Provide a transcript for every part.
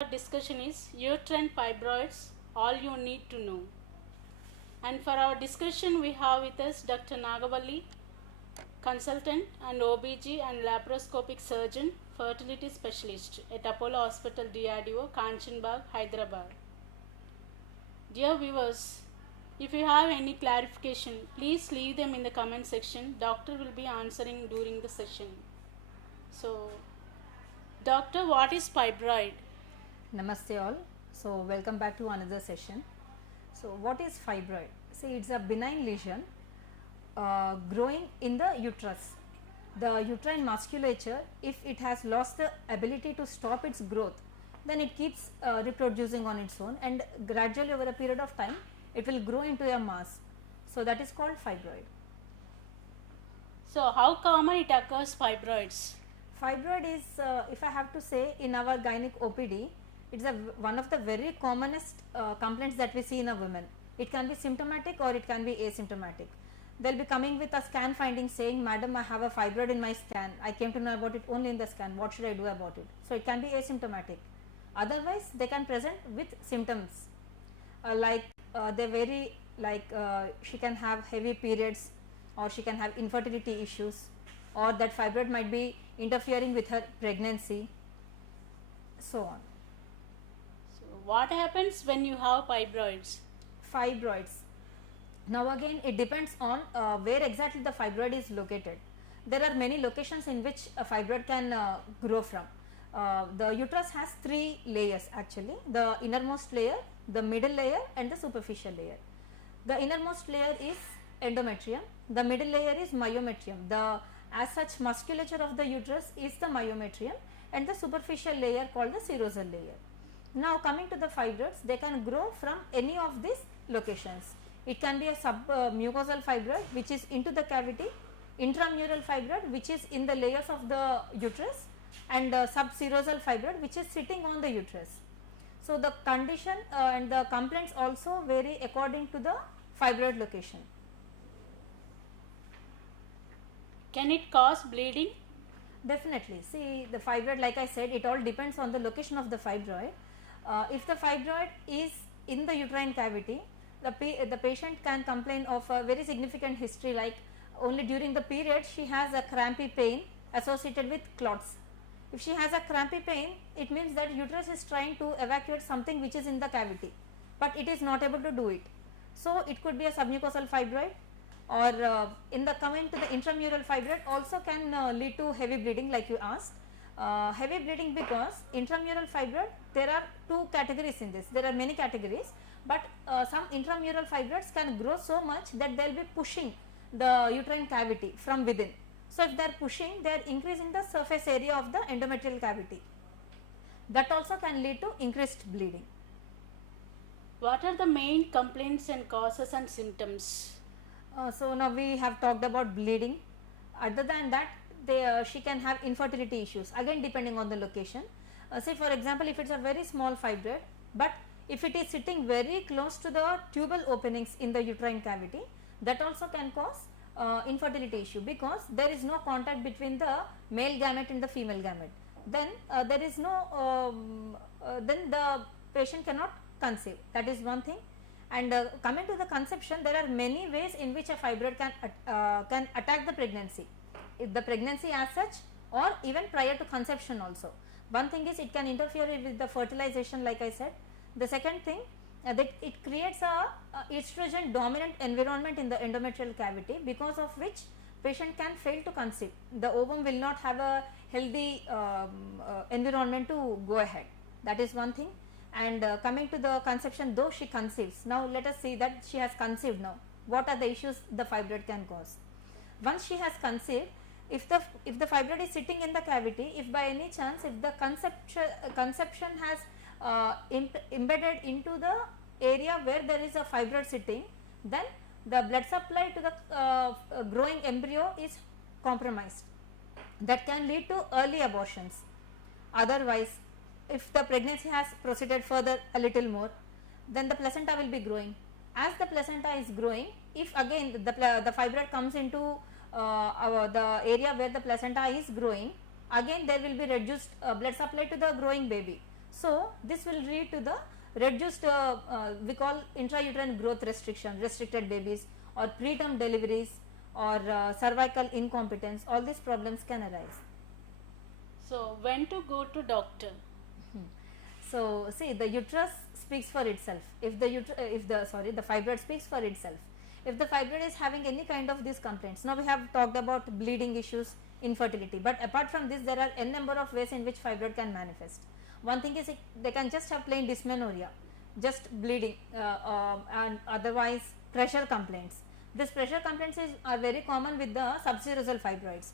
Our discussion is uterine fibroids, all you need to know. And for our discussion, we have with us Dr. Nagavalli, consultant and OBG and laparoscopic surgeon, fertility specialist at Apollo Hospital DRDO Kanchanbagh, Hyderabad. Dear viewers, if you have any clarification, please leave them in the comment section. Doctor will be answering during the session. So, doctor, what is fibroid? Namaste all. So welcome back to another session. So what is fibroid? See, it's a benign lesion growing in the uterus. The uterine musculature, if it has lost the ability to stop its growth, then it keeps reproducing on its own, and gradually over a period of time it will grow into a mass. So that is called fibroid. So, how common it occurs fibroids? Fibroid is, if I have to say, in our gynec OPD, it's one of the very commonest complaints that we see in a woman. It can be symptomatic or it can be asymptomatic. They will be coming with a scan finding saying, madam, I have a fibroid in my scan. I came to know about it only in the scan. What should I do about it? So it can be asymptomatic. Otherwise, they can present with symptoms they vary, she can have heavy periods, or she can have infertility issues, or that fibroid might be interfering with her pregnancy, so on. So, what happens when you have fibroids? Fibroids. Now again, it depends on where exactly the fibroid is located. There are many locations in which a fibroid can grow from. The uterus has three layers actually: the innermost layer, the middle layer and the superficial layer. The innermost layer is endometrium, the middle layer is myometrium. The as such musculature of the uterus is the myometrium, and the superficial layer called the serosal layer. Now coming to the fibroids, they can grow from any of these locations. It can be a submucosal fibroid which is into the cavity, intramural fibroid which is in the layers of the uterus, and subserosal fibroid which is sitting on the uterus. So the condition and the complaints also vary according to the fibroid location. Can it cause bleeding? Definitely. See, the fibroid, like I said, it all depends on the location of the fibroid. If the fibroid is in the uterine cavity, the patient can complain of a very significant history, like only during the period she has a crampy pain associated with clots. If she has a crampy pain, it means that uterus is trying to evacuate something which is in the cavity, but it is not able to do it. So it could be a submucosal fibroid, or in the coming to the intramural fibroid also can lead to heavy bleeding, like you asked. Heavy bleeding because intramural fibroid, there are two categories in this. There are many categories, but some intramural fibroids can grow so much that they will be pushing the uterine cavity from within. So if they are pushing, they are increasing the surface area of the endometrial cavity. That also can lead to increased bleeding. What are the main complaints and causes and symptoms? So now we have talked about bleeding. Other than that, she can have infertility issues, again depending on the location. Say for example, if it is a very small fibroid, but if it is sitting very close to the tubal openings in the uterine cavity, that also can cause infertility issue, because there is no contact between the male gamete and the female gamete. Then there is no then the patient cannot conceive. That is one thing. And coming to the conception, there are many ways in which a fibroid can attack the pregnancy, the pregnancy as such, or even prior to conception also. One thing is, it can interfere with the fertilization, like I said. The second thing, that it creates a estrogen dominant environment in the endometrial cavity, because of which patient can fail to conceive. The ovum will not have a healthy environment to go ahead. That is one thing. And coming to the conception, though she conceives, now let us see that she has conceived now. What are the issues the fibroid can cause? Once she has conceived, if the fibroid is sitting in the cavity, if by any chance, if the conception has embedded into the area where there is a fibroid sitting, then the blood supply to the growing embryo is compromised. That can lead to early abortions. Otherwise, if the pregnancy has proceeded further a little more, then the placenta will be growing. As the placenta is growing, if again the fibroid comes into the area where the placenta is growing, again there will be reduced blood supply to the growing baby. So this will lead to the reduced we call intrauterine growth restriction, restricted babies, or preterm deliveries, or cervical incompetence. All these problems can arise. So when to go to doctor? So see, the uterus speaks for itself. If the fibroid speaks for itself. If the fibroid is having any kind of these complaints, now we have talked about bleeding issues, infertility, but apart from this there are n number of ways in which fibroid can manifest. One thing is they can just have plain dysmenorrhea, just bleeding, and otherwise pressure complaints. These pressure complaints are very common with the subserosal fibroids.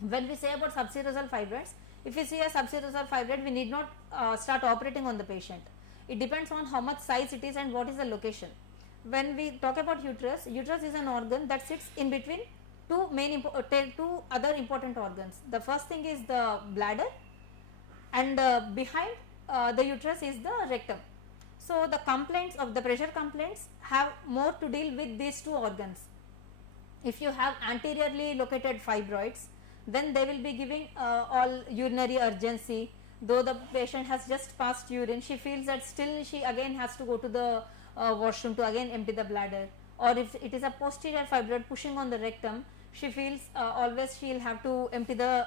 When we say about subserosal fibroids, if we see a subserosal fibroid, we need not start operating on the patient. It depends on how much size it is and what is the location. When we talk about uterus, uterus is an organ that sits in between two other important organs. The first thing is the bladder, and behind the uterus is the rectum. So the complaints of the pressure complaints have more to deal with these two organs. If you have anteriorly located fibroids, then they will be giving all urinary urgency. Though the patient has just passed urine, she feels that still she again has to go to the washroom to again empty the bladder. Or if it is a posterior fibroid pushing on the rectum, she feels always she will have to empty the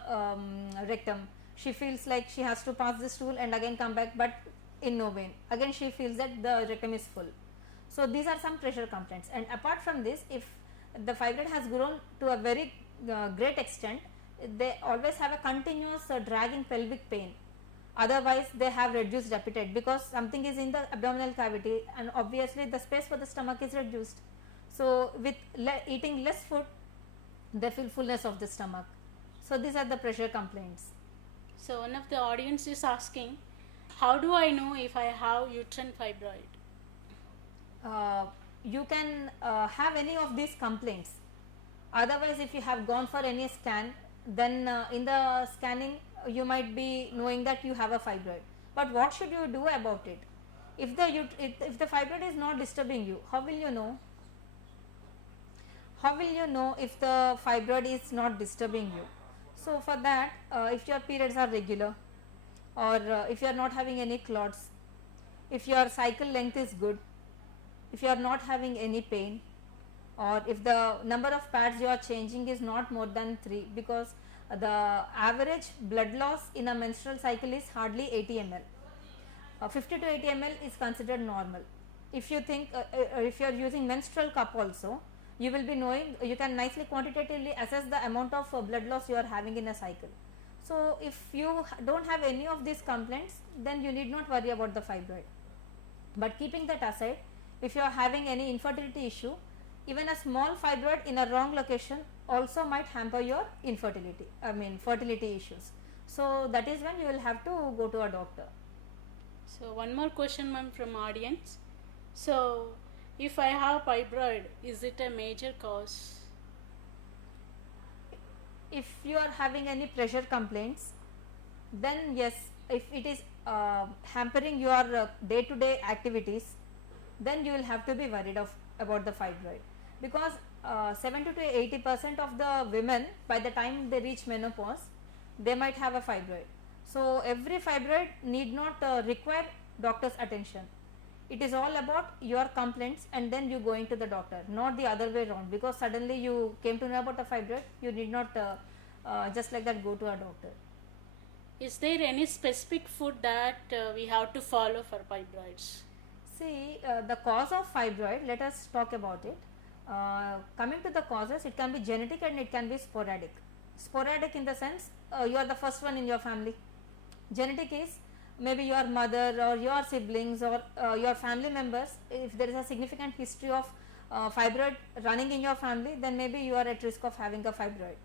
rectum. She feels like she has to pass the stool and again come back, but in no vein. Again she feels that the rectum is full. So these are some pressure complaints. And apart from this, if the fibroid has grown to a very great extent, they always have a continuous dragging pelvic pain. Otherwise they have reduced appetite, because something is in the abdominal cavity and obviously the space for the stomach is reduced. So with eating less food, they feel fullness of the stomach. So these are the pressure complaints. So one of the audience is asking, how do I know if I have uterine fibroid? You can have any of these complaints. Otherwise, if you have gone for any scan, then in the scanning you might be knowing that you have a fibroid. But what should you do about it? If the fibroid is not disturbing you, how will you know? How will you know if the fibroid is not disturbing you? So for that, if your periods are regular, or if you are not having any clots, if your cycle length is good, if you are not having any pain, or if the number of pads you are changing is not more than 3, because the average blood loss in a menstrual cycle is hardly 80 ml. 50 to 80 ml is considered normal. If you think if you are using menstrual cup also, you will be knowing, you can nicely quantitatively assess the amount of blood loss you are having in a cycle. So if you don't have any of these complaints, then you need not worry about the fibroid. But keeping that aside, if you are having any infertility issue, even a small fibroid in a wrong location also might hamper your fertility issues. So that is when you will have to go to a doctor. So one more question, ma'am, from audience. So if I have fibroid, is it a major cause? If you are having any pressure complaints, then yes, if it is hampering your day-to-day activities, then you will have to be worried about the fibroid, because 70 to 80% of the women, by the time they reach menopause, they might have a fibroid. So every fibroid need not require doctor's attention. It is all about your complaints and then you going to the doctor, not the other way around, because suddenly you came to know about a fibroid, you need not just like that go to a doctor. Is there any specific food that we have to follow for fibroids? See, the cause of fibroid, let us talk about it. Coming to the causes, it can be genetic and it can be sporadic. Sporadic in the sense, you are the first one in your family. Genetic is maybe your mother or your siblings or your family members. If there is a significant history of fibroid running in your family, then maybe you are at risk of having a fibroid.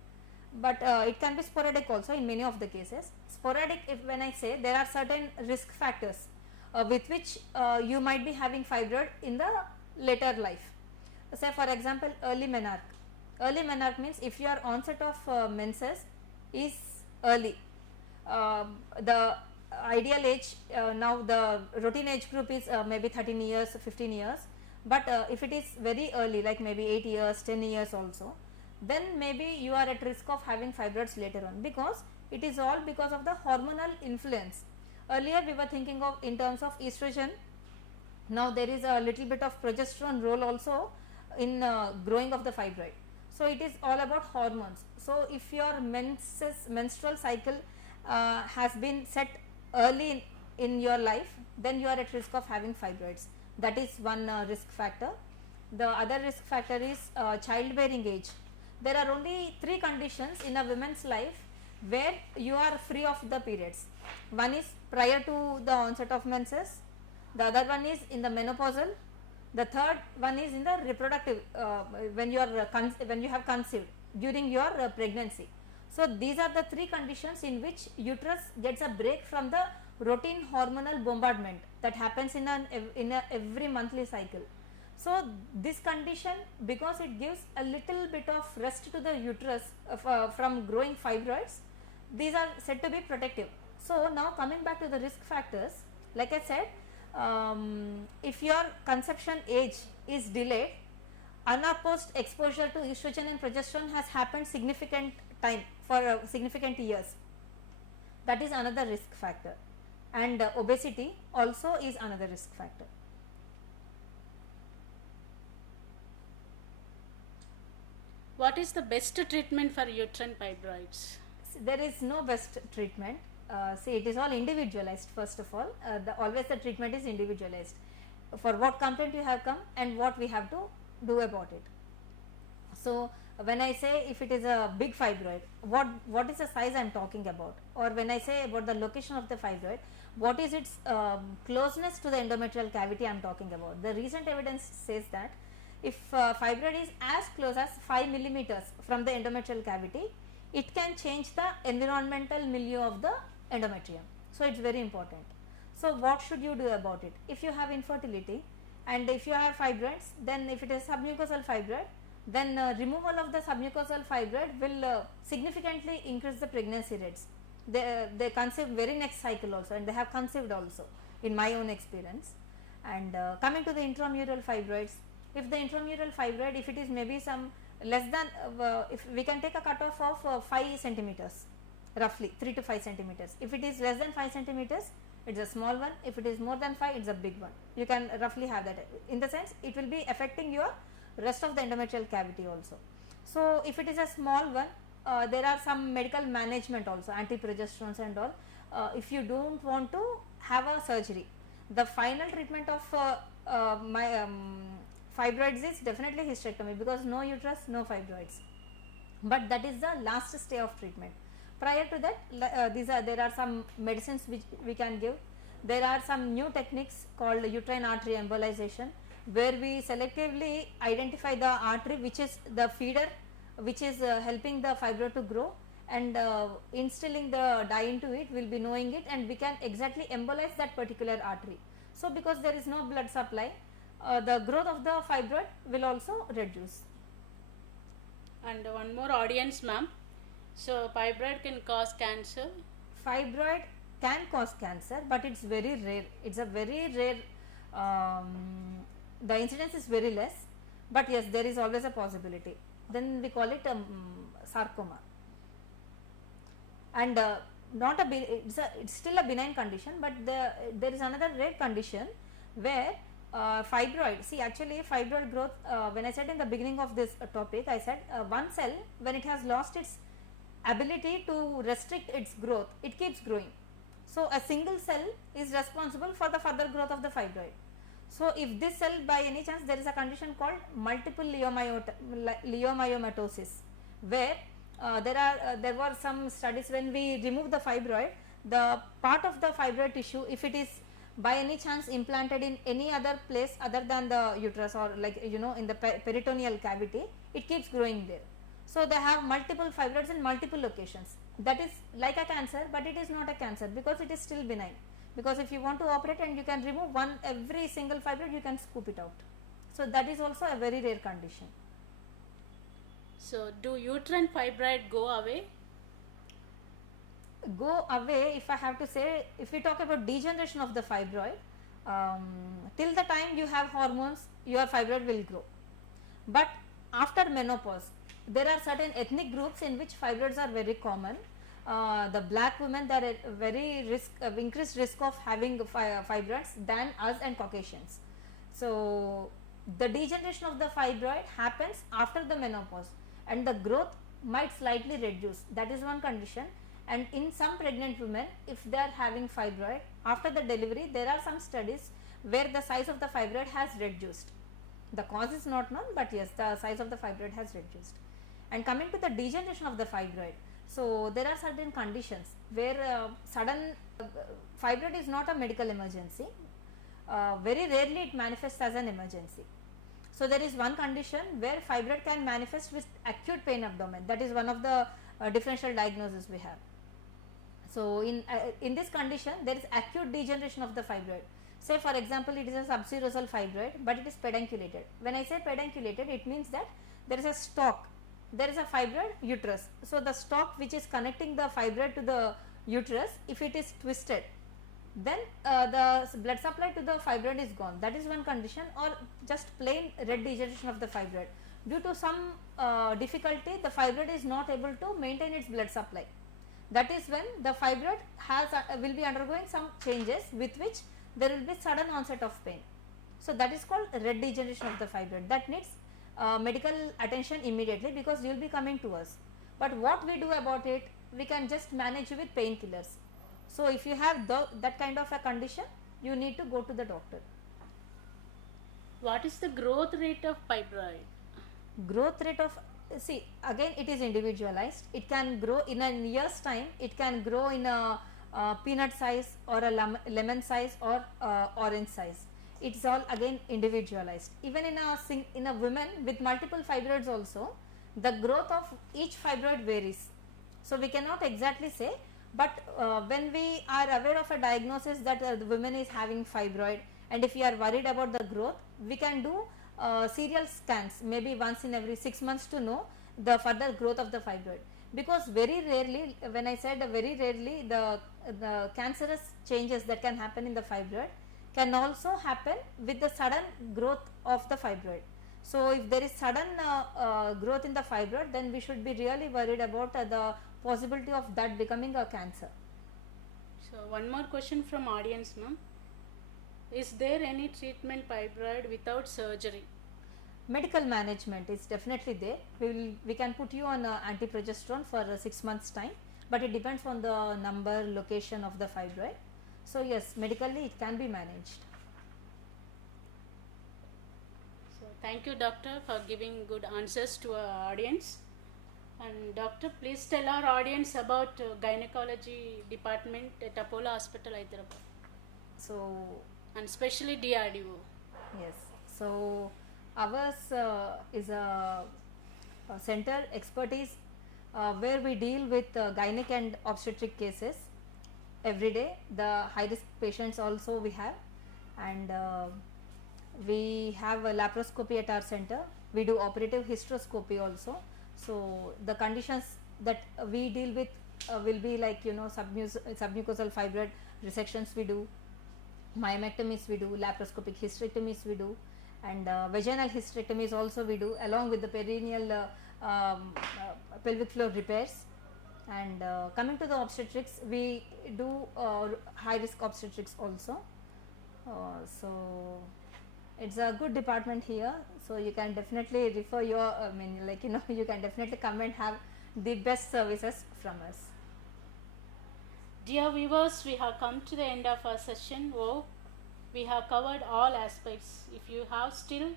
But it can be sporadic also in many of the cases. Sporadic, when I say, there are certain risk factors with which you might be having fibroid in the later life. Say for example, early menarche. Early menarche means if your onset of menses is early, the ideal age, now the routine age group is maybe 13 years, 15 years, but if it is very early, like maybe 8 years, 10 years also, then maybe you are at risk of having fibroids later on, because it is all because of the hormonal influence. Earlier we were thinking of in terms of estrogen. Now there is a little bit of progesterone role also in growing of the fibroid. So it is all about hormones. So if your menstrual cycle has been set early in your life, then you are at risk of having fibroids. That is one risk factor. The other risk factor is childbearing age. There are only 3 conditions in a woman's life where you are free of the periods. One is prior to the onset of menses, the other one is in the menopausal, the third one is in the reproductive when you are when you have conceived during your pregnancy. So these are the 3 conditions in which uterus gets a break from the routine hormonal bombardment that happens in every monthly cycle. So this condition, because it gives a little bit of rest to the uterus from growing fibroids, these are said to be protective. So now coming back to the risk factors, like I said, if your conception age is delayed, unopposed exposure to estrogen and progesterone has happened significant time for significant years, that is another risk factor, and obesity also is another risk factor. What is the best treatment for uterine fibroids? There is no best treatment. See, it is all individualized. First of all, always the treatment is individualized for what complaint you have come and what we have to do about it. So when I say if it is a big fibroid, what is the size I am talking about, or when I say about the location of the fibroid, what is its closeness to the endometrial cavity I am talking about. The recent evidence says that if fibroid is as close as 5 millimeters from the endometrial cavity, it can change the environmental milieu of the endometrium. So it is very important. So what should you do about it? If you have infertility and if you have fibroids, then if it is submucosal fibroid, then removal of the submucosal fibroid will significantly increase the pregnancy rates. They conceive very next cycle also, and they have conceived also in my own experience. And coming to the intramural fibroids, if the intramural fibroid, if it is maybe some less than if we can take a cutoff of 5 centimeters, roughly 3 to 5 centimeters. If it is less than 5 centimeters, it is a small one. If it is more than 5, it is a big one. You can roughly have that. In the sense, it will be affecting your rest of the endometrial cavity also. So if it is a small one, there are some medical management also, anti-progesterones and all. If you don't want to have a surgery, the final treatment of fibroids is definitely hysterectomy, because no uterus, no fibroids. But that is the last stay of treatment. Prior to that, there are some medicines which we can give. There are some new techniques called uterine artery embolization, where we selectively identify the artery which is the feeder, which is helping the fibroid to grow, and instilling the dye into it, we will be knowing it, and we can exactly embolize that particular artery. So because there is no blood supply, the growth of the fibroid will also reduce. And one more audience, ma'am. So fibroid can cause cancer? Fibroid can cause cancer, but it is very rare. It is a very rare, the incidence is very less, but yes, there is always a possibility. Then we call it sarcoma. And not a, it's still a benign condition, but there is another rare condition where fibroid, see actually fibroid growth, when I said in the beginning of this topic, I said one cell, when it has lost its ability to restrict its growth, it keeps growing. So a single cell is responsible for the further growth of the fibroid. So if this cell, by any chance, there is a condition called multiple leiomyomatosis, where there were some studies when we remove the fibroid, the part of the fibroid tissue, if it is by any chance implanted in any other place other than the uterus, or like in the peritoneal cavity, it keeps growing there. So they have multiple fibroids in multiple locations. That is like a cancer, but it is not a cancer because it is still benign. Because if you want to operate and you can remove every single fibroid, you can scoop it out. So that is also a very rare condition. So do uterine fibroid go away? Go away, if I have to say, if we talk about degeneration of the fibroid, till the time you have hormones, your fibroid will grow. But after menopause, there are certain ethnic groups in which fibroids are very common. the black women, they are at very increased risk of having fibroids than us and Caucasians. So the degeneration of the fibroid happens after the menopause and the growth might slightly reduce, that is one condition. And in some pregnant women, if they are having fibroid after the delivery, there are some studies where the size of the fibroid has reduced. The cause is not known, but yes, the size of the fibroid has reduced. And coming to the degeneration of the fibroid, so there are certain conditions where sudden fibroid is not a medical emergency. Very rarely it manifests as an emergency. So there is one condition where fibroid can manifest with acute pain abdomen. That is one of the differential diagnoses we have. So in this condition, there is acute degeneration of the fibroid. Say for example, it is a subserosal fibroid, but it is pedunculated. When I say pedunculated, it means that there is a stalk, there is a fibroid uterus. So the stalk which is connecting the fibroid to the uterus, if it is twisted, then the blood supply to the fibroid is gone. That is one condition. Or just plain red degeneration of the fibroid. Due to some difficulty, the fibroid is not able to maintain its blood supply. That is when the fibroid will be undergoing some changes with which there will be sudden onset of pain. So that is called red degeneration of the fibroid. That needs medical attention immediately, because you will be coming to us. But what we do about it, we can just manage with painkillers. So if you have that kind of a condition, you need to go to the doctor. What is the growth rate of fibroid? Growth rate of, see, again it is individualized. It can grow in a year's time, it can grow in a peanut size or a lemon size or orange size. It is all again individualized. Even in a woman with multiple fibroids also, the growth of each fibroid varies. So we cannot exactly say, but when we are aware of a diagnosis that the woman is having fibroid, and if we are worried about the growth, we can do serial scans maybe once in every 6 months to know the further growth of the fibroid. Because very rarely, when I said very rarely, the cancerous changes that can happen in the fibroid can also happen with the sudden growth of the fibroid. So if there is sudden growth in the fibroid, then we should be really worried about the possibility of that becoming a cancer. So one more question from audience, ma'am. Is there any treatment fibroid without surgery? Medical management is definitely there. We can put you on antiprogesterone for 6 months time, but it depends on the number, location of the fibroid. So yes, medically it can be managed. So thank you, doctor, for giving good answers to our audience. And doctor, please tell our audience about gynecology department at Apollo Hospital, Hyderabad. So, and especially DRDO. Yes. So ours is a center expertise where we deal with gynec and obstetric cases every day. The high risk patients also we have, and we have a laparoscopy at our center. We do operative hysteroscopy also. So the conditions that we deal with will be like, you know, submucosal fibroid resections we do, myomectomies we do, laparoscopic hysterectomies we do, and vaginal hysterectomies also we do, along with the perineal pelvic floor repairs. And coming to the obstetrics, we do high risk obstetrics also. So it's a good department here, so you can definitely refer your, you can definitely come and have the best services from us. Dear viewers, we have come to the end of our session. We have covered all aspects. If you have still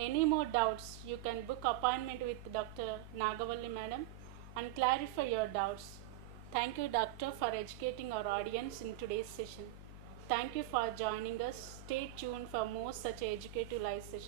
any more doubts, you can book appointment with Dr. Nagavalli madam and clarify your doubts. Thank you, doctor, for educating our audience in today's session. Thank you for joining us. Stay tuned for more such educative live sessions.